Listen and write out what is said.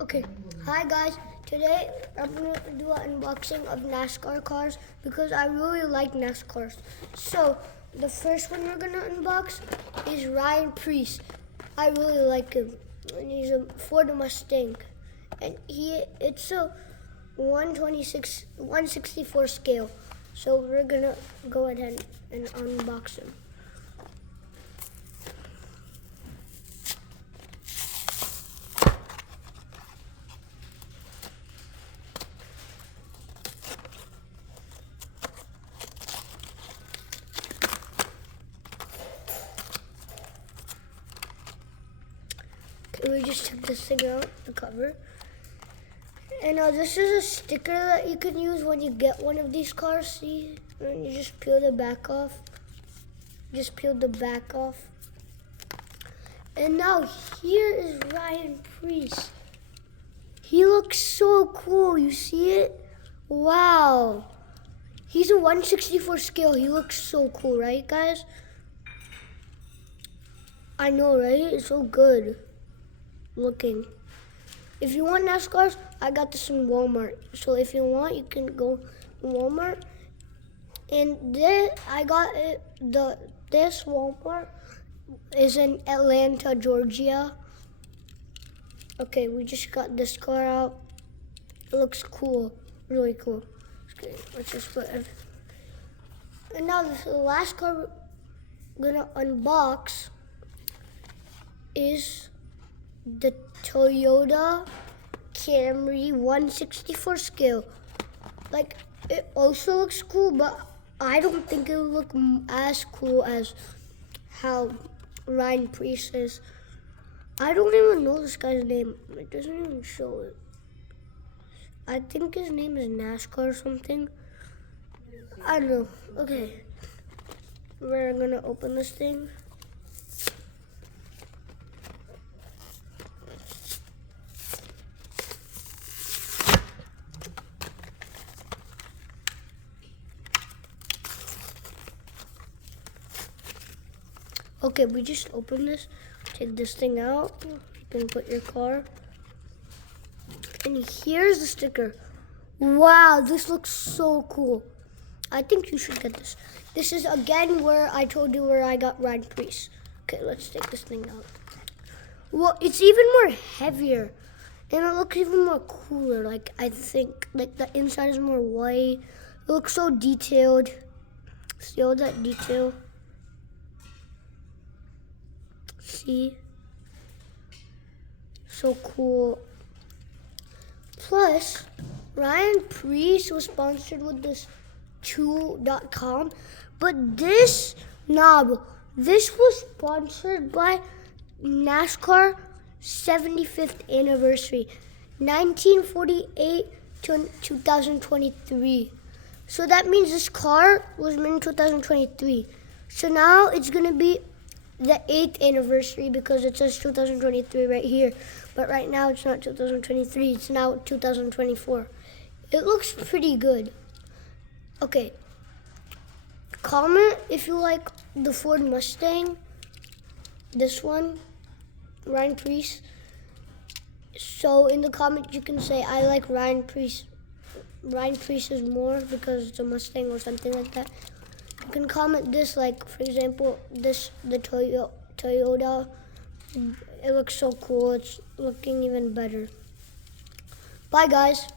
Okay, hi guys. Today I'm gonna do an unboxing of NASCAR cars because I really like NASCARs. So the first one we're gonna unbox is Ryan Preece. I really like him, and he's a Ford Mustang, and it's a 164 scale. So we're gonna go ahead and unbox him. We just took this thing out, the cover. And this is a sticker that you can use when you get one of these cars. See? And you just peel the back off. Just peel the back off. And now here is Ryan Preece. He looks so cool. You see it? Wow. He's a 164 scale. He looks so cool, right, guys? I know, right? It's so good looking. If you want NASCARs, I got this in Walmart. So if you want, you can go to Walmart. And this, I got it. This Walmart is in Atlanta, Georgia. Okay, we just got this car out. It looks cool, really cool. Okay, let's just put it. And now the last car we're gonna unbox is the Toyota Camry 164 scale. Like, it also looks cool, but I don't think it will look as cool as how Ryan Preece is. I don't even know this guy's name. It doesn't even show it. I think his name is NASCAR or something. I don't know. Okay. We're gonna open this thing. Okay, we just opened this. Take this thing out. You can put your car. And here's the sticker. Wow, this looks so cool. I think you should get this. This is again where I told you where I got Ryan Preece. Okay, let's take this thing out. Well, it's even more heavier. And it looks even more cooler. Like, I think like the inside is more white. It looks so detailed. See all that detail? See? So cool. Plus, Ryan Preece was sponsored with this Chew.com, but this knob, this was sponsored by NASCAR 75th anniversary, 1948 to 2023. So that means this car was made in 2023. So now it's gonna be the 8th anniversary because it says 2023 right here. But right now it's not 2023, it's now 2024. It looks pretty good. Okay, comment if you like the Ford Mustang, this one, Ryan Preece. So in the comments you can say, I like Ryan Preece. Ryan Preece is more because it's a Mustang or something like that. You can comment this, like for example, the Toyota. It looks so cool. It's looking even better. Bye guys.